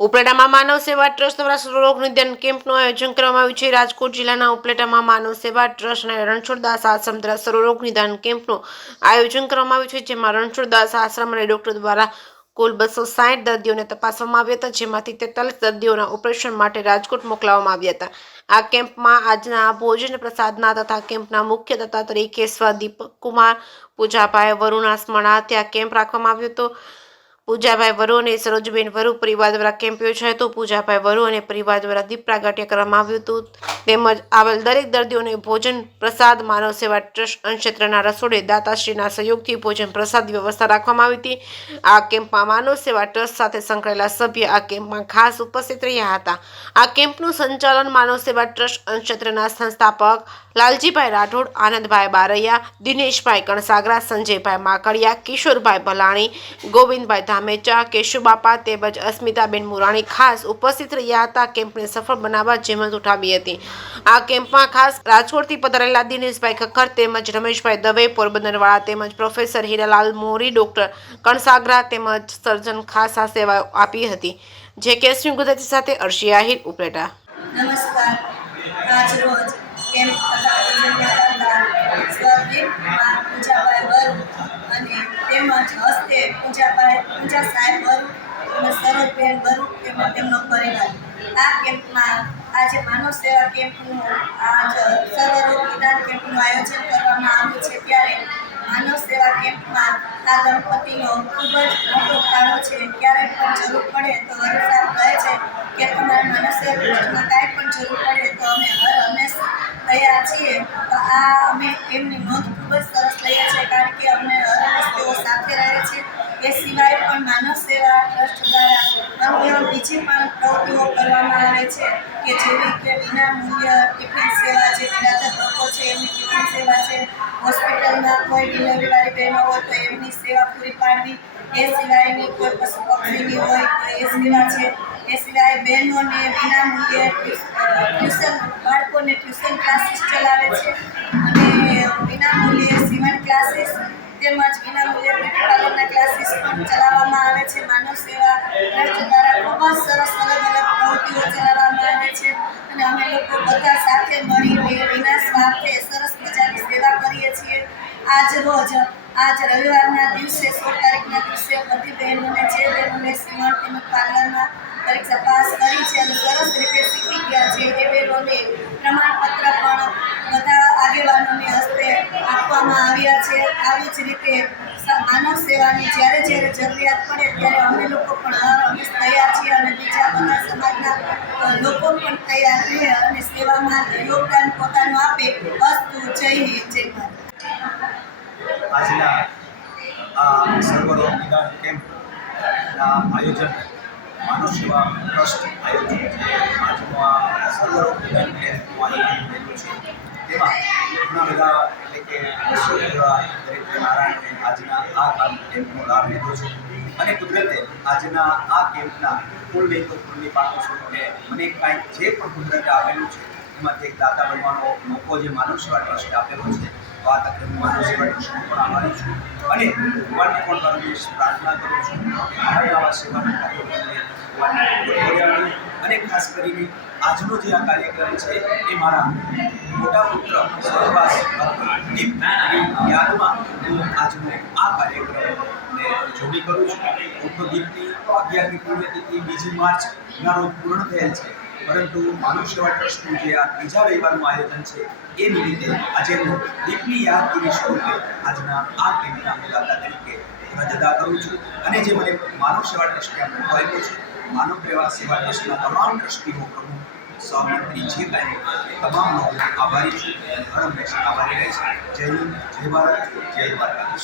ઉપલેટામાં માનવ સેવા ટ્રસ્ટ દ્વારા સર્વરોગ નિદાન કેમ્પનું આયોજન કરવામાં આવ્યું છે। રાજકોટ જિલ્લાના ઉપલેટામાં માનવ સેવા ટ્રસ્ટ અને રણછોડદાસ આશ્રમ દ્વારા સર્વરોગ નિદાન કેમ્પનું આયોજન કરવામાં આવ્યું છે, જેમાં રણછોડદાસ આશ્રમ અને ડોક્ટર દ્વારા કુલ 260 દર્દીઓને તપાસવામાં આવ્યા હતા, જેમાંથી 43 દર્દીઓના ઓપરેશન માટે રાજકોટ મોકલવામાં આવ્યા હતા। આ કેમ્પમાં આજના ભોજન પ્રસાદના તથા કેમ્પના મુખ્ય દાતા તરીકે દીપક કુમાર, પૂજાભાઈ વરુના સ્મરણાર્થે આ કેમ્પ રાખવામાં આવ્યો હતો। પૂજાભાઈ વરુ અને સરોજબેન વરુ પરિવાર દ્વારા કેમ્પ યોજાયો હતો। પૂજાભાઈ વરુ અને પરિવાર દ્વારા દીપ પ્રાગટ્ય કરવામાં આવ્યું હતું, તેમજ આવેલ દરેક દર્દીઓને ભોજન પ્રસાદ માનવ સેવા ટ્રસ્ટ અંશેત્રના રસોડે દાતાશ્રીના સહયોગથી ભોજન પ્રસાદની વ્યવસ્થા રાખવામાં આવી હતી। આ કેમ્પમાં માનવ સેવા ટ્રસ્ટ સાથે સંકળાયેલા સભ્ય આ કેમ્પમાં ખાસ ઉપસ્થિત રહ્યા હતા। આ કેમ્પનું સંચાલન માનવ સેવા ટ્રસ્ટ અંશેત્રના સંસ્થાપક લાલજીભાઈ રાઠોડ, આનંદભાઈ બારૈયા, દિનેશભાઈ કણસાગરા, સંજયભાઈ માકડિયા, કિશોરભાઈ ભલાણી, ગોવિંદભાઈ ધામેચા, કેશુબાપા તેમજ અસ્મિતાબેન મુરાણી ખાસ ઉપસ્થિત રહ્યા હતા। કેમ્પને સફળ બનાવવા જહેમત ઉઠાવી હતી। આ કેમ્પમાં ખાસ રાજકોટથી પધારેલા દિનેશભાઈ ખખર તેમજ રમેશભાઈ દવે, પોરબંદરવાળા તેમજ પ્રોફેસર હીરાલાલ મોરી, ડોક્ટર કણસાગરા તેમજ સર્જન ખાસ આ સેવા આપી હતી। જે કે એસવી ગુજરાતી સાથે અર્શી આહિર, ઉપલેટા। નમસ્કાર। આજ રોજ કેમ્પ તથા ભોજનના દાતા સ્વર્ગીય પૂજાભાઈ વરુ અને તેમજ હસ્તે પૂજા સાહેબ વરુ અને સરોજબેન વરુ તેમજ તેમનો પરિવાર આ કેમ્પમાં આજે માનવ સેવા કેમ્પનું સર્વરોગ નિદાન કેમ્પનું આયોજન કરવામાં આવ્યું છે। ત્યારે માનવ સેવા કેમ્પમાં આ દંપતીનો ખૂબ જ મોટો ફાળો છે। ક્યારેય પણ જરૂર પડે તો વરુ સાહેબ કહે છે કે તમારે માનવ સેવા ટ્રસ્ટમાં કાંઈ પણ જરૂર પડે તો અમે હર હંમેશા તૈયાર છીએ। તો આ અમે એમની નોંધ ખૂબ જ સરસ લઈએ છીએ, કારણ કે અમને હર હંમેશ તેઓ સાથે રહે છે। એ સિવાય પણ માનવ સેવા ટ્રસ્ટ દ્વારા અન્ય બીજી પણ પ્રવૃત્તિઓ કરવામાં આવે છે, કે જેવી કે વિના મૂલ્ય ટિફિન સેવા, જે નિરાધાર લોકો છે એમની ટિફિન સેવા છે, હોસ્પિટલમાં કોઈ ડિલિવરીવાળી બહેનો હોય તો એમની સેવા પૂરી પાડવી, એ સિવાયની કોઈ પશુ પક્ષીની હોય તો એ સેવા છે। એ સિવાય બહેનોને વિના મૂલ્યે બાળકોને ટ્યુશન ક્લાસીસ ચલાવે છે અને વિના મૂલ્યે સીવણ ક્લાસીસ તેમજ વિના મૂલ્યે બ્યુટી પાર્લરના ક્લાસીસ પણ ચલાવવામાં આવે છે। માનવ સેવા ટ્રસ્ટ દ્વારા ખૂબ જ સરસ અલગ અલગ પ્રવૃત્તિઓ ચલાવવામાં આવે છે અને અમે લોકો બધા સાથે મળીને વિના સ્વાર્થે સરસ મજાની સેવા કરીએ છીએ। આજ રવિવારના દિવસે 16 તારીખના દિવસે બધી બહેનોને જે બહેનોને સીવણ તેમજ પાર્લરમાં પરીક્ષા પાસ કરી છે અને સરસ રીતે શીખી ગયા છે, એ બહેનોને પ્રમાણપત્ર પણ બધા આગેવાનોની હસ્તે આપવામાં આવ્યા છે। આવી જ રીતે માનવ સેવાની જ્યારે જરૂરિયાત પડે ત્યારે અમે લોકો પણ હર હંમેશ તૈયાર છીએ અને બીજા બધા સમાજના લોકો પણ તૈયાર રહે અને સેવામાં યોગદાન પોતાનું આપે। અસ્તુ, જય હિન્દ, જય ભારત। આજના આ સર્વરોગ નિદાન કેમ્પના આયોજન માનવ સેવા ટ્રસ્ટ આયોજિત જે આજનો આ સર્વરોગ નિદાન કેમ્પનું આયોજન થયેલું છે, તેમાં ઘણા બધા એટલે કે 200 જેવા દરિદ્ર નારાયણને આજના આ કેમ્પનો લાભ લીધો છે અને કુદરતે આજના આ કેમ્પના કુલ નહીં તો કુલની 500 મને કાંઈ જે પણ કુદરતે આપેલું છે એમાંથી એક દાતા બનવાનો મોકો જે માનવ સેવા ટ્રસ્ટે આપેલો છે, તો આ તકે હું માનવ સેવા ટ્રસ્ટનો પણ આભારી છું અને ભગવાનને પણ પરમેશ પ્રાર્થના કરું છું કે અમારે આવા સેવાના કાર્યક્રમને ભગવાનને અને ખાસ કરીને આજનો જે આ કાર્યક્રમ છે એ મારા મોટા પુત્ર સ્વર્ગવાસ યાદમાં હું આજનો આ કાર્યક્રમને ઉજવણી કરું છું। ઉક્ત દીપની 11મી પુણ્યતિથિ 2 માર્ચના રોજ પૂર્ણ થયેલ છે, પરંતુ માનવ સેવા ટ્રસ્ટનું જે આ ત્રીજા રવિવારનું આયોજન છે એ નિમિત્તે આજે હું દીપની યાદગીરી સ્વરૂપે આજના આ કેમ્પના દાતા તરીકે ફરજ અદા કરું છું અને જે મને માનવ સેવા ટ્રસ્ટે આ મોકો આપ્યો છે, માનવ સેવા ટ્રસ્ટના તમામ ટ્રસ્ટીઓ, પ્રમુખ, સહમંત્રી જે કાંઈ એ તમામ લોકો આભારી છું અને હર હંમેશા આભારી રહીશ। જય હિન્દ, જય ભારત, જય દ્વારકાધીશ।